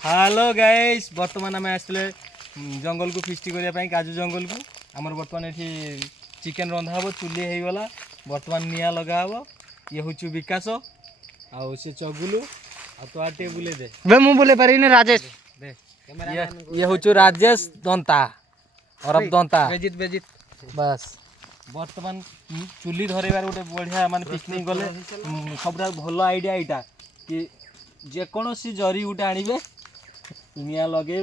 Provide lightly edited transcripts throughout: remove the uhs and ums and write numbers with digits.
Hello guys बर्तमान आम आसले जंगल को फिस्ट करने काजू जंगल को आमर बर्तमान ये चिकेन रंधा हम चुली हो गला बर्तमान निआ लगा हम ये हूँ विकास आउ से चगुलू आ तो आटे बुले दे बे मु बोले पारिनी राजेश दे ये हूँ राजेश दंता अरब दंता बेजित बेजित बस बर्तमान चुली धरबार गोटे बढ़िया माने पिकनिक गले सब भल आइडिया यहाँ कि जेकोसी जरी गोटे आणवे निआ लगे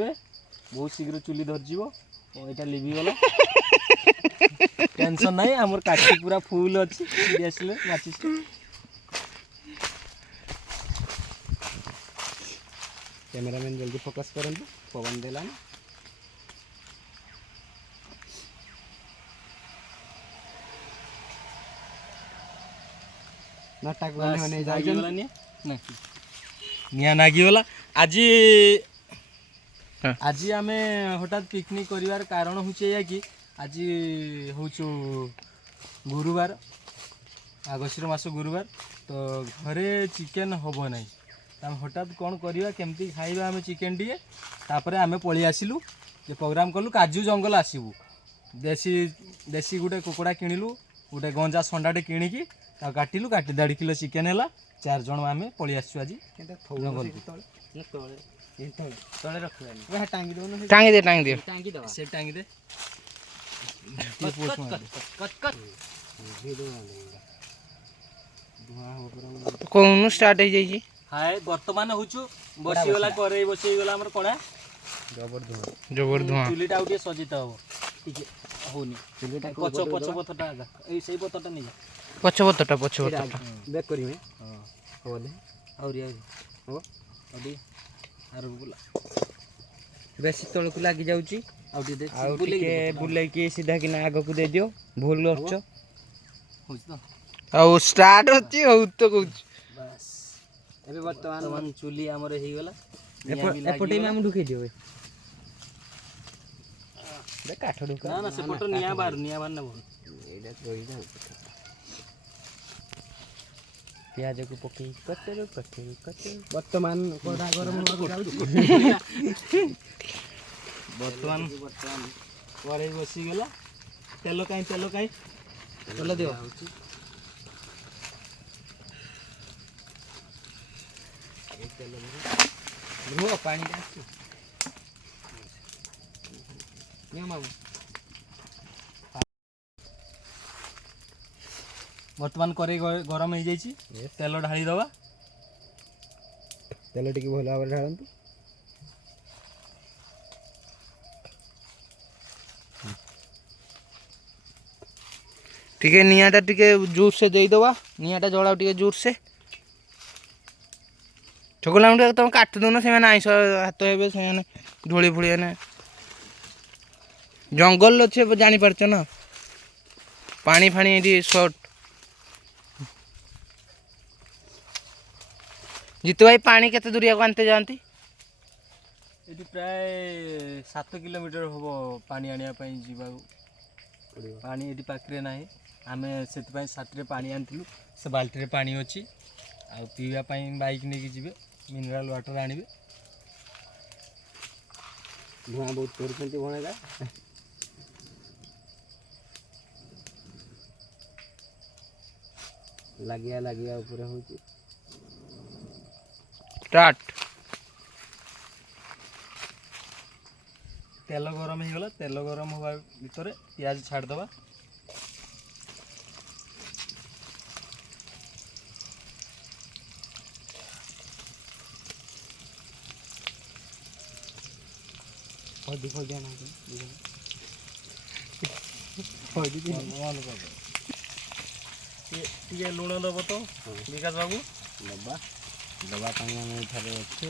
बहुत शीघ्र चुली धरजी यहाँ लिभिगला टेंशन नहीं आमर काठी पूरा फुल अच्छी आसले माचिस कैमरामैन जल्दी फोकस करंतु पवन देला नाटक होने जाइगला निया नागिगला आज आज आम हठात पिकनिक कर कारण हूँ कि आज हूँ गुरुवार आगस्टर मास गुरुवार तो घरे चिकेन हम ना हठात कौन करवा केमती खाइबा आम चिकेन टी तापर आम पलि आसिलु जे प्रोग्राम कलु काजू जंगल आसबू देसी देसी गोटे कुकुड़ा किणिलु गोटे गंजा संडाटे किणिकी काटिलु काटी 1.5 किलो चिकेन है 4 जन आम पलि आसु आज जंगल टांगी दे से टांगी दे कौन स्टार्ट हो जाई हाय वर्तमान होचु बसीगला करे बसीगला हमर कोणा जबर धुआं चुलीटा उठे सजित हबो ठीक होनी चुलीटा पछ पथटा ए सेई पथटा नै पछपतटा बैक करी में हां हो दे और हो अडी आर बुला बेसी तळ को लागी जाउची आउटी दे बुले के सीधा कि आग को दे दियो भूल करछ होछ तो आ स्टार्ट होती हो तो कुछ बस एबे वर्तमान चुली हमर हे गेला एपटे में हम ढुके दियो दे काठ ढुका ना ना सेपट निया बार ना बोल एडा कोई ना प्याज को पके कचर वर्तमान कोडा गरम वर्तमान करे बसी गेला तेल काई तेल दियो रुह पानी आसी निया मामू वर्तमान करे गरम हो जाइए तेल ढाली दवा तेल टिके भल भाव ढालतु टिके निआटा टिके जोर से दे दवा निआटा जलाउ टिके जोर से छोकला मुंडे तुम काट दो ना से माने आइस हाथ हेबे से माने ढोली फुली ने जंगल अच्छे जानी पारछ ना पानी फानी एठी शॉर्ट जीतू भाई पानी केते दूरिया को आनते जानती ये प्राय 7 किलोमीटर हम पानी आनिया पई जीवा पानी ये पाखे ना आम से साथी पानी आनिलु से बाल्टी रे पानी अच्छी आ पीवाई बाइक नहीं जी मिनराल वाटर आनिबे धुआं बहुत करछंती भणेगा लागिया ऊपर होची स्टार्ट तेल गरम हो गला तेल गरम होगा भितर प्याज छाड़ दवा ये लुण दब तो विकास बाबू दबा दबा पानी हम इठारे अच्छे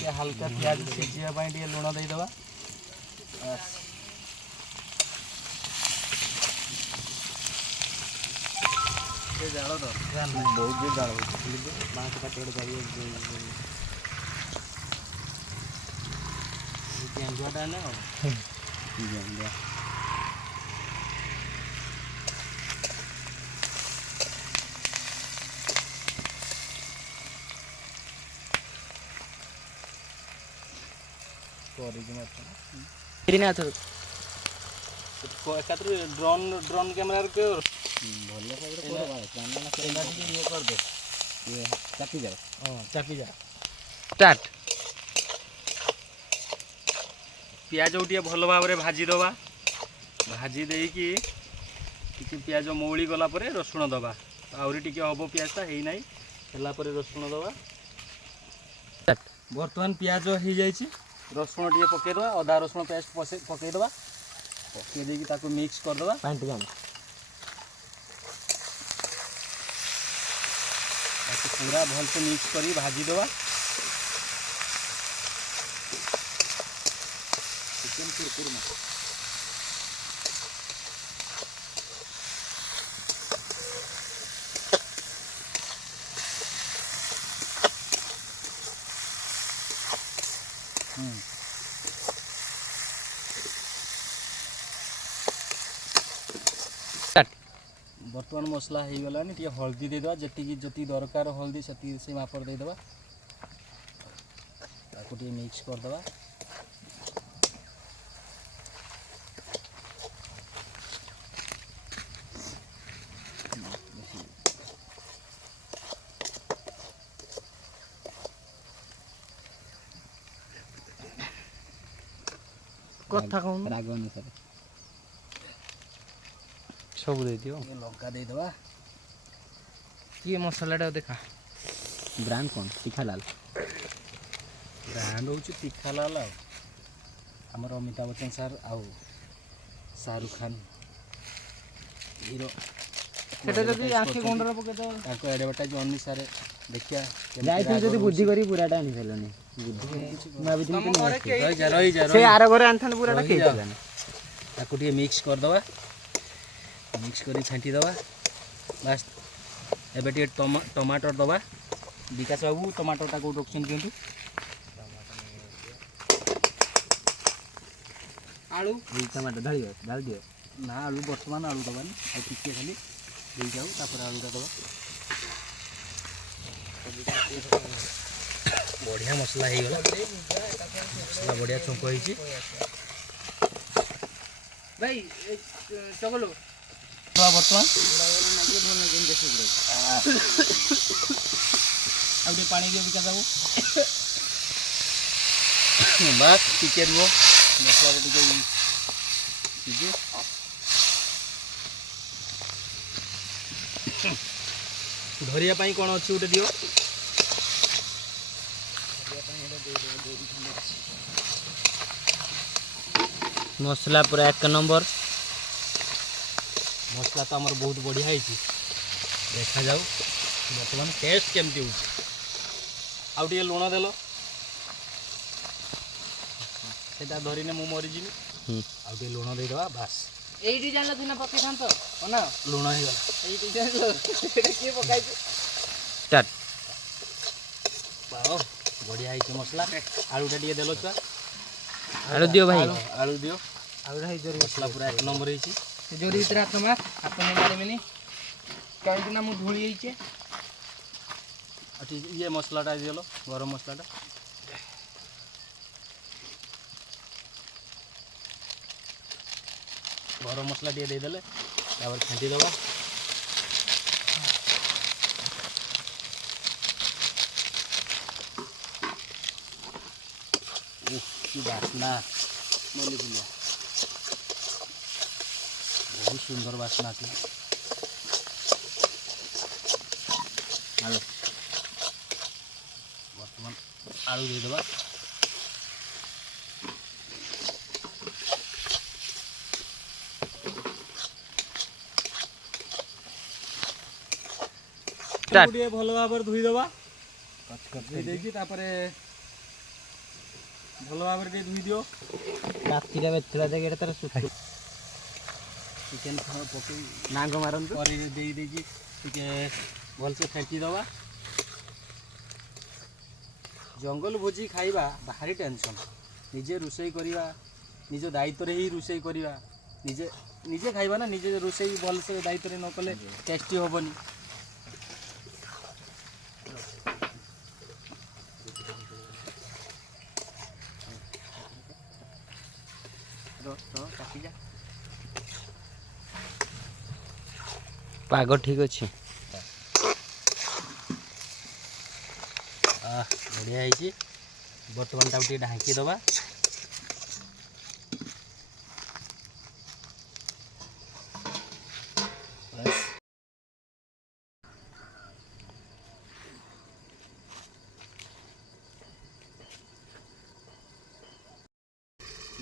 टे हल्का प्याज सीझा टे लुण देदेबा जाल तो बहुत भी जाल बाँस काटे चाहिए ଏକାଥରେ ଡ୍ରୋନ୍ କ୍ୟାମେରାରେ ଭଲ ଇଏ କରିଦେ ଚାପିଯାଅ ଚାପିଯାଅ। ଷ୍ଟାର୍ଟ। ପିଆଜକୁ ଟିକେ ଭଲ ଭାବରେ ଭାଜିଦେବା। ଭାଜି ଦେଇକି ଟିକେ ପିଆଜ ମଉଳି ଗଲା ପରେ ରସୁଣ ଦେବା। ଆହୁରି ଟିକେ ହେବ ପିଆଜଟା ହେଇନାହିଁ, ହେଲା ପରେ ରସୁଣ ଦେବା। ବର୍ତ୍ତମାନ ପିଆଜ ହେଇଯାଇଛି, ରସୁଣ ଟିକେ ପକାଇଦେବା। ଅଦା ରସୁଣ ପେଷ୍ଟ ପକାଇଦେବା। ପକାଇ ଦେଇକି ତାକୁ ମିକ୍ସ କରିଦେବା। ତାକୁ ପୁରା ଭଲସେ ମିକ୍ସ କରି ଭାଜିଦେବା। ଚିକେନ୍ କୁରକୁରୁମା ବର୍ତ୍ତମାନ ମସଲା ହେଇଗଲାଣି। ଟିକେ ହଳଦୀ ଦେଇଦେବା, ଯେତିକି ଦରକାର ହଳଦୀ ସେତିକି ସେ ମାପରେ ଦେଇଦେବା। ତାକୁ ଟିକେ ମିକ୍ସ କରିଦେବା। କଥା କହୁନ ରାଗ ଅନୁସାରେ ସବୁ ଦେଇଦିଅ। ଲଙ୍କା ଦେଇଦେବା। କିଏ ମସଲାଟା ଦେଖା ବ୍ରାଣ୍ଡ କ'ଣ ତିଖାଲାଲ ବ୍ରାଣ୍ଡ ହେଉଛି ତିଖାଲାଲ। ଆଉ ଆମର ଅମିତାଭ ବଚ୍ଚନ ସାର୍ ଆଉ ଶାହରୁଖ ଖାନ ହିରୋ ସେଟା ଯଦି ଆଖି ଗୁଣ୍ଡରେ ପକେଇଦେବ ତାଙ୍କ ଆଡ଼ଭର୍ଟାଇଜ୍ ଅନୁସାରେ ଦେଖିବା। ଯାଇଥିଲି ଯଦି ବୁଦ୍ଧି କରି ପୁରାଟା ଆଣି ସାରିଲନି ସେ ଆର ଘରେ ଆଣିଥାନ୍ତି ପୁରାଟା କେହି ତାକୁ ଟିକେ ମିକ୍ସ କରିଦେବା। ମିକ୍ସ କରି ଫେଣ୍ଟିଦେବା। ବାସ୍ ଏବେ ଟିକେ ଟମାଟର ଦେବା। ବିକାଶ ବାବୁ ଟମାଟରଟା କେଉଁଠି ରଖୁଛନ୍ତି ଦିଅନ୍ତୁ। ଆଳୁ ଟମାଟୋ ଢାଳିବ ଢାଳି ଦିଅ। ନା ଆଳୁ ବର୍ତ୍ତମାନ ଆଳୁ ଦେବାନି, ଆଉ ଟିକେ ଖାଲି ଦେଇଯାଉ, ତାପରେ ଆଳୁଟା ଦେବା। ବଢ଼ିଆ ମସଲା ହେଇଗଲା। ମସଲା ବଢ଼ିଆ ଛୁଙ୍କ ହେଇଛି। ଭାଇ ଚଗଲୁ ବର୍ତ୍ତମାନ ଆଉ ଟିକେ ପାଣି ଦିଅ ବିକାଶ ବାବୁ। ବାସ୍ ଟିକେ ରୁହ, ମସଲାରେ ଟିକେ ସିଝୁ। ଧରିବା ପାଇଁ କ'ଣ ଅଛି ଗୋଟେ ଦିଅ। ମସଲା ପୁରା 1 ନମ୍ବର। ମସଲା ତ ଆମର ବହୁତ ବଢ଼ିଆ ହେଇଛି। ଦେଖାଯାଉ ବର୍ତ୍ତମାନ ଟେଷ୍ଟ କେମିତି ହେଉଛି। ଆଉ ଟିକେ ଲୁଣ ଦେଲ, ସେଟା ଧରିନେ ମୁଁ ମରିଯିବି। ଆଉ ଟିକେ ଲୁଣ ଦେଇଦେବା। ବାସ୍ ଏଇଠି ଜାଣିଲ ଦିନ ପକେଇଥାନ୍ତ ନା ଲୁଣ ହେଇଗଲା। ଏଇଠି ଜାଣିଲ ସେଟା କିଏ ପକାଇଛି। ଷ୍ଟାର୍ଟ। ବାଓ ବଢ଼ିଆ ହେଇଛି ମସଲା। ଆଳୁଟା ଟିକେ ଦେଲ ଛୁଆ। ଆଳୁ ଦିଅ ଭାଇ। ଆଳୁ ଦିଅ। ଆଳୁଟା ହେଇ ଜରି ମସଲା ପୁରା 1 ନମ୍ବର ହେଇଛି। ସେ ଜରି ଭିତରେ ହାତ ମାର, ହାତ ନେଇ ମାରିବିନି କାହିଁକି ନା ମୁଁ ଧୂଳି ହେଇଛେ। ଆଉ ଟିକେ ଇଏ ମସଲାଟା ଦିଅଲ, ଗରମ ମସଲାଟା। ଗରମ ମସଲା ଟିକେ ଦେଇଦେଲେ ତାପରେ ଫେଣ୍ଟି ଦେବା। କି ବାସ୍ନା ମଲ୍ଲିଫୁଲିଆ, ବହୁତ ସୁନ୍ଦର ବାସ୍ନା ଅଛି। ଆଳୁ ବର୍ତ୍ତମାନ ଆଳୁ ଦେଇଦେବା। ଟିକେ ଭଲ ଭାବରେ ଧୋଇଦେବା। ଧୋଇ ଦେଇକି ତାପରେ ଭଲ ଭାବରେ ଟିକେ ଧୋଇ ଦିଅ। ରାତିରେ ବେଥିଲା ଯାଇକି ଏଟା ତାର ସୁଖ ଚିକେନ୍ ପକେଇ ନାଙ୍ଗ ମାରନ୍ତୁ। କରେଇରେ ଦେଇକି ଟିକେ ଭଲସେ ଫେଣ୍ଟି ଦେବା। ଜଙ୍ଗଲ ଭୋଜି ଖାଇବା ଭାରି ଟେନସନ୍। ନିଜେ ରୋଷେଇ କରିବା, ନିଜ ଦାୟିତ୍ୱରେ ହିଁ ରୋଷେଇ କରିବା। ନିଜେ ଖାଇବା ନା, ନିଜେ ରୋଷେଇ ଭଲସେ ଦାୟିତ୍ୱରେ ନ କଲେ ଟେଷ୍ଟି ହେବନି। ପାଗ ଠିକ୍ ଅଛି। ବଢ଼ିଆ ହେଇଛି। ବର୍ତ୍ତମାନ ତାକୁ ଟିକେ ଢାଙ୍କି ଦେବା।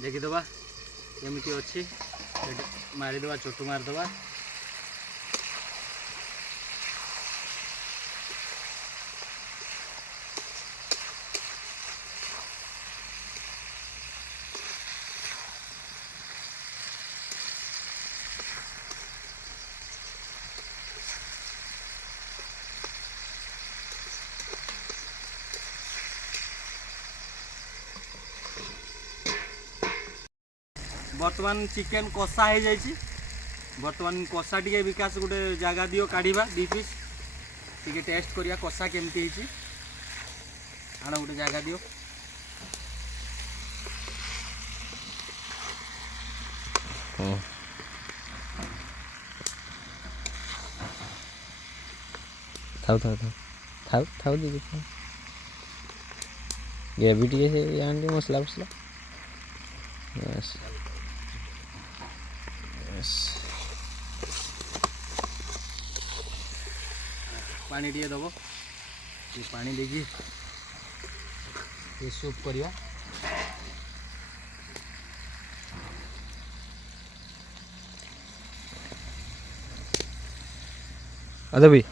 ଦେଖିଦେବା କେମିତି ଅଛି। ମାରିଦେବା, ଚୋଟ ମାରିଦେବା। बर्तमान चिकेन कषा हो जाइए। बर्तमान कषा टी विकास गोटे जगह दियो काढ़ा 2 पीस टी टेस्ट करिया कषा केमती आण गोटे जगह दियो। थाउ थाउ थाउ थाउ थाउ दीदी थाउ ग्रेवी टी से आंटी मसला मसला यस यस पानी टे दब। ये पानी देखिए ये सूप करिया। अदे भी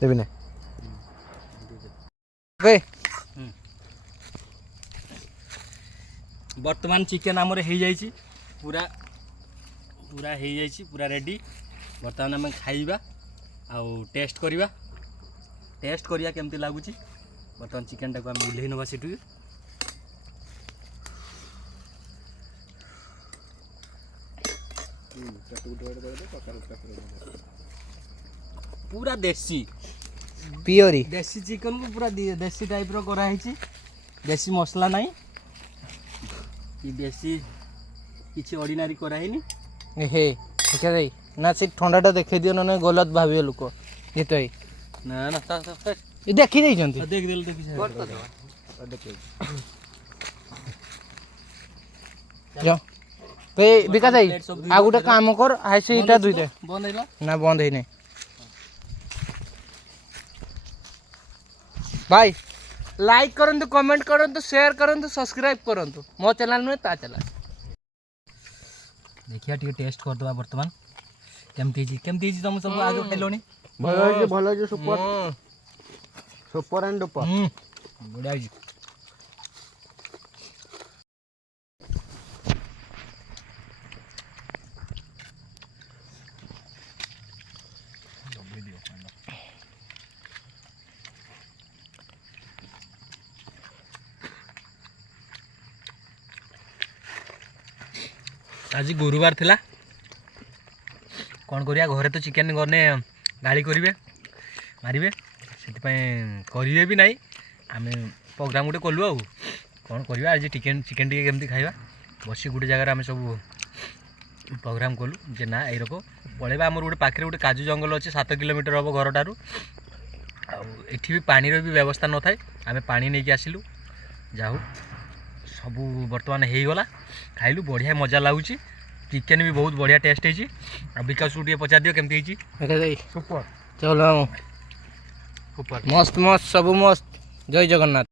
देबी ना ओके। बर्तमान चिकेन आमर हो जाइए पूरा पूरा हो जाइए पूरा रेडी। बर्तमान आम खाइबा आउ टेस्ट करिया। टेस्ट करिया केमती लगुच। बर्तमान चिकेन टाको आम उल्हे नवा सेठू। पूरा देसी पियोरी देसी चिकन को पूरा देसी टाइप रो करा है। देसी मसला नहीं कि देसी किसी ऑर्डिनरी करा है नहीं। हे ठीक है ना से ठंडाटा देखे दियो ना गलत भावियो लोक ये तो है ना ना ये देखी देई जंती देख देल देखि जाओ पे विकास भाई आ गुटे काम कर हाइसे इटा दुई दे बंद हैला ना बंद है नहीं भाई। लाइक करंतु कमेंट करंतु शेयर करंतु सब्सक्राइब करंतु मो चैनल में ता चला देखिया टी टेस्ट कर दवा। वर्तमान केमती तुम सब आगे खेलोनी भलो जो सुपर सुपर एंड डुपर बढ़िया है। आज गुरुवार थिला कौन करिया घरे तो चिकेन गने गाड़ी करेंगे मारे से करेंगे भी नहीं। आम प्रोग्राम गोटे कलु आ कौन करवा आज चिकेन चिकेन टी केमती खाइबा बस गोटे जगार आम सब प्रोग्राम कलु जे ना यही पलैबा। आमर गोटे पाखे गोटे काजू जंगल अच्छे 7 किलोमीटर हम घर ठार आठी भी पानी भी व्यवस्था न थाए। आम पानी नहीं आसिलु जाऊ सबू बर्तमान हो गला खाइलु बढ़िया मजा लगुच। चिकेन भी बहुत बढ़िया टेस्ट है। विकास को टे पचार दियो केमती सुपर चलो सुपर मस्त मस्त सब मस्त। जय जगन्नाथ।